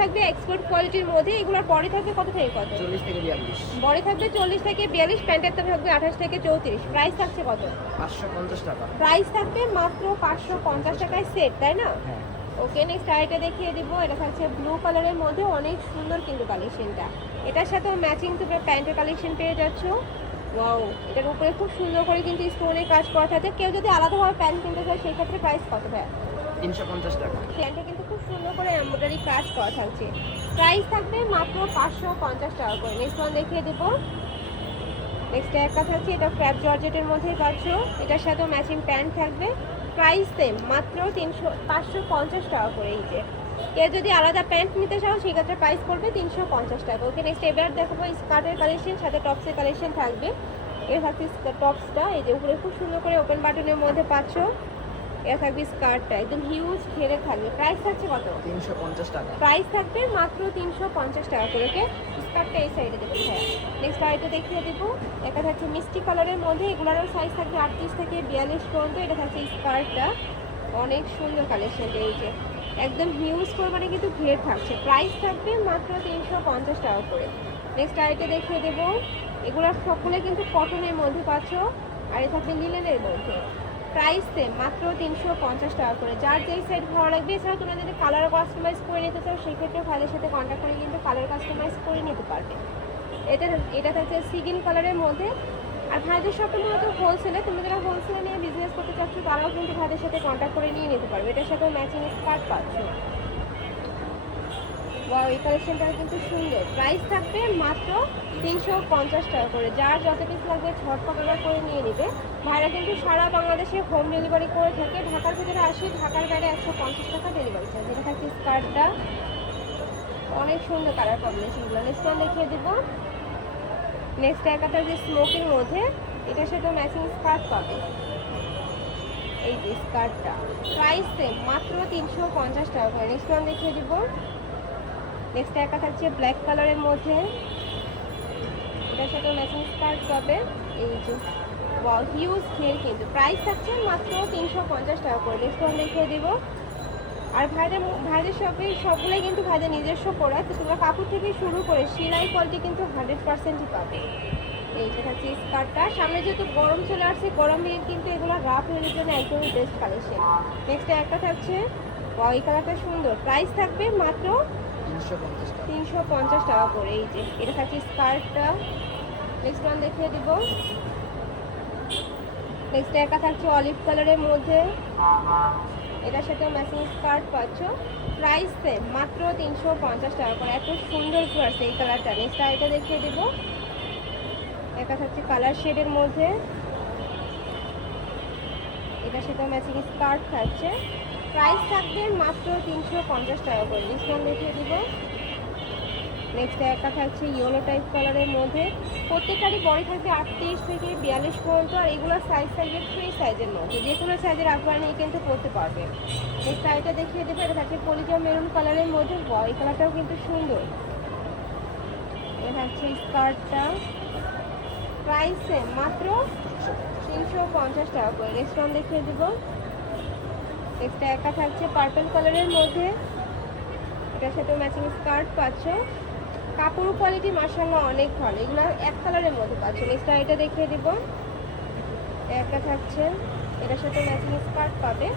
থাকবে এক্সপোর্ট কোয়ালিটির মধ্যে। এগুলোর বডি থাকবে কত থেকে কত? চল্লিশ থেকে বিয়াল্লিশ। বডি থাকবে চল্লিশ থেকে বিয়াল্লিশ প্যান্টের তো থাকবে আঠাশ থেকে চৌত্রিশ। প্রাইস থাকছে কত? পাঁচশো পঞ্চাশ টাকা। প্রাইস থাকবে মাত্র পাঁচশো পঞ্চাশ টাকায় সেট তাই না? হ্যাঁ। ওকে নেক্সট আরেকটা দেখিয়ে দিব। এটা থাকছে ব্লু কালারের মধ্যে অনেক সুন্দর কিন্তু কালেকশনটা এটার সাথে ম্যাচিং তোমরা প্যান্টের কালেকশন পেয়ে যাচ্ছ। ওয়াও এটার উপরে খুব সুন্দর করে কিন্তু স্টোনের কাজ করা থাকে কেউ যদি আলাদাভাবে প্যান্ট কিনতে চায় সেই ক্ষেত্রে প্রাইস কত ভাই তিনশো পঞ্চাশ টাকা। প্যান্টে কিন্তু খুব সুন্দর করে এমব্রয়ডারি কাজ করা থাকছে। প্রাইস থাকবে মাত্র পাঁচশো পঞ্চাশ টাকা করে। নেক্সট ওয়ান দেখিয়ে দেবো। নেক্সট একটা থাকছে এটা ক্র্যাপ জর্জেটের মধ্যে পাচ্ছ। এটার সাথেও ম্যাচিং প্যান্ট থাকবে। প্রাইস সেম মাত্র তিনশো, পাঁচশো পঞ্চাশ টাকা করে এই যে। কেউ যদি আলাদা প্যান্ট নিতে চাও, সেক্ষেত্রে প্রাইস পড়বে তিনশো পঞ্চাশ টাকা। ওকে নেক্সট এবার দেখাবো স্কার্টের কালেকশন সাথে টপসের কালেকশন থাকবে। এর থাকছে টপসটা এই যে উপরে খুব সুন্দর করে ওপেন বাটনের মধ্যে পাচ্ছ। এটা থাকবে স্কার্টটা একদম হিউজ ঘেরে থাকবে। প্রাইস থাকছে কত? তিনশো পঞ্চাশ টাকা। প্রাইস থাকবে মাত্র তিনশো পঞ্চাশ টাকা করে ওকে স্কার্টটা এই সাইডে দেবেন হ্যাঁ নেক্সট আরেকটা দেখিয়ে দেবো। এটা থাকছে মিষ্টি কালারের মধ্যে এগুলোরও সাইজ থাকবে আটত্রিশ থেকে বিয়াল্লিশ পর্যন্ত। এটা থাকছে স্কার্টটা অনেক সুন্দর কালেকশনটা এই যে একদম হিউজ পরিমাণে কিন্তু ঘের থাকছে। প্রাইস থাকবে মাত্র তিনশো পঞ্চাশ টাকা করে। নেক্সট আরেকটা দেখিয়ে দেবো। এগুলো সকলে কিন্তু কটনের মধ্যে পাচ্ছ। আর এ থাকবে লিলেনের মধ্যে। প্রাইস মাত্র তিনশো পঞ্চাশ টাকা করে। যার যেই সেট ভালো লাগবে এছাড়া তোমরা যদি কালার কাস্টমাইজ করে নিতে চাও সেক্ষেত্রে ভাইদের সাথে কন্ট্যাক্ট করে কিন্তু কালার কাস্টমাইজ করে নিতে পারবে। এটা এটা থাকছে সিগিন কালারের মধ্যে। আর ভাইদের শপে মূলত হোলসেলে তুমি যারা হোলসেলে নিয়ে বিজনেস করতে চাচ্ছ, তারাও কিন্তু ভাইদের সাথে কন্ট্যাক্ট করে নিয়ে নিতে পারবে। এটার সাথে ম্যাচিং স্কার্ট পাচ্ছ। ওয়াও এই কালেকশনটা কিন্তু সুন্দর। প্রাইস থাকবে মাত্র তিনশো পঞ্চাশ টাকা করে। যার যত পিস লাগবে ঝটপট অর্ডার করে নিয়ে নেবে। ভাইরা কিন্তু সারা বাংলাদেশে হোম ডেলিভারি করে থাকে। ঢাকার ভিতরে আসি, ঢাকার বাইরে একশো পঞ্চাশ টাকা ডেলিভারি চার্জ এটা থাকছে স্কার্টটা অনেক সুন্দর কালার কম্বিনেশনগুলো নেক্সট ওয়ান দেখিয়ে দেবো। নেক্সট একটা যে স্মোকের মধ্যে, এটার সাথে ম্যাচিং স্কার্ট পাবে। এই যে স্কার্টটা প্রাইস মাত্র তিনশো পঞ্চাশ টাকা করে। নেক্সট ওয়ান দেখিয়ে দিব। নেক্সট একটা থাকছে ব্ল্যাক কালারের মধ্যে। এটার সাথে ম্যাচিং স্কার্ট পাবে। এই যে হিউজ ঘের কিন্তু। প্রাইস থাকছে মাত্র তিনশো পঞ্চাশ টাকা করে। নেক্সট ওয়ান দেখিয়ে দিব। আর ভাইদের ভাইদের শপে সবগুলোই কিন্তু ভাইদের নিজস্ব পড়া তো তোমরা কাপড় থেকে শুরু করে সেলাই কোয়ালিটি কিন্তু হান্ড্রেড পার্সেন্টই পাবে। এইটা হচ্ছে স্কার্টটা সামনে যেহেতু গরম চলে আসছে গরমের কিন্তু এগুলো রাফ হেলের জন্য একদমই বেস্ট কালেকশন নেক্সট একটা থাকছে এই কালারটা সুন্দর। প্রাইস থাকবে মাত্র তিনশো পঞ্চাশ টাকা করে, এই যে, এটা থাকছে স্কার্টটা। নেক্সট ওয়ান দেখিয়ে দিব। নেক্সট একটা থাকছে অলিভ কালারের মধ্যে। এটার সাথে ম্যাচিং স্কার্ট পাচ্ছ। প্রাইস সেম মাত্র তিনশো পঞ্চাশ টাকা করে। এত সুন্দর আছে এই কালারটা নেক্সট এটা দেখিয়ে দেবো। এটা থাকছে কালার শেডের মধ্যে। এটার সাথে ম্যাচিং স্কার্ট থাকছে। প্রাইস থাকবে মাত্র তিনশো পঞ্চাশ টাকা করে। ডিসকাউন্ট দেখিয়ে দিব। নেক্সট একটা থাকছে ইয়েলো টাইপ কালারের মধ্যে। প্রত্যেকটারই বডি থাকবে আটত্রিশ থেকে বিয়াল্লিশ পর্যন্ত, আর এগুলোর সাইজ থাকবে ফ্রি সাইজের মধ্যে। যে কোনো সাইজের আপনারা নিয়ে কিন্তু পরতে পারবে। নেক্সট আইটা দেখিয়ে দেবো, এটা থাকছে পলিজা মেরুন কালারের মধ্যে। এই কালারটাও কিন্তু সুন্দর। এটা থাকছে স্কার্টটা প্রাইস মাত্র তিনশো পঞ্চাশ টাকা করে। রেস্টুরেন্ট দেখিয়ে দেবো। নেক্সট একা থাকছে পার্পল কালারের মধ্যে। এটার সাথে ম্যাচিং স্কার্ট পাচ্ছ। কাপড় কোয়ালিটি মার্শাল্লাহ অনেক ভালো। এগুলো এক কালারের মধ্যে পাচ্ছ। নেক্সট এটা দেখিয়ে দিব। একটা থাকছে। এটার সাথে ম্যাচিং স্কার্ট পাবে।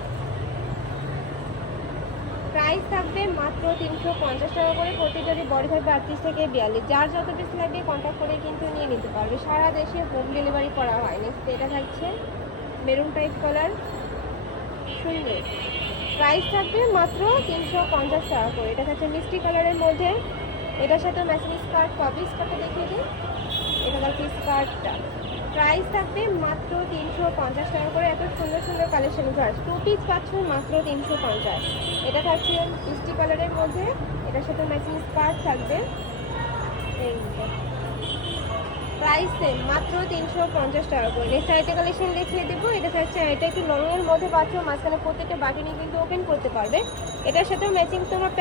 প্রাইস থাকবে মাত্র তিনশো পঞ্চাশ টাকা করে। প্রতি যদি বডি থাকবে আটত্রিশ থেকে বিয়াল্লিশ। যার যত পিস লাগবে কন্ট্যাক্ট করে কিন্তু নিয়ে নিতে পারবে। সারা দেশে হোম ডেলিভারি করা হয়। নেক্সট এটা থাকছে। মেরুন টাইপ কালার সুন্দর প্রাইস থাকবে মাত্র তিনশো পঞ্চাশ টাকা করে। এটা থাকছে মিষ্টি কালারের মধ্যে। এটার সাথে ম্যাচিং স্কার্ট পাবে স্কার্টটা দেখিয়ে দিই। এটা থাকছে স্কার্টটা প্রাইস থাকবে মাত্র তিনশো পঞ্চাশ টাকা করে। এত সুন্দর সুন্দর কালেকশন ড্রেস টু পিস পাচ্ছ মাত্র তিনশো পঞ্চাশ। এটা থাকছে মিষ্টি কালারের মধ্যে। এটার সাথে ম্যাচিং স্কার্ট থাকবে। এই প্রাইস মাত্র তিনশো পঞ্চাশ টাকা করে। নেক্সট আরেকটা কালেকশন দেখিয়ে দেবো। এটা থাকছে, এটা একটু লংয়ের মধ্যে পাচ্ছ, মাঝখানে প্রত্যেকটা বাটিনি কিন্তু ওপেন করতে পারবে। এটার সাথেও ম্যাচিং তোমরা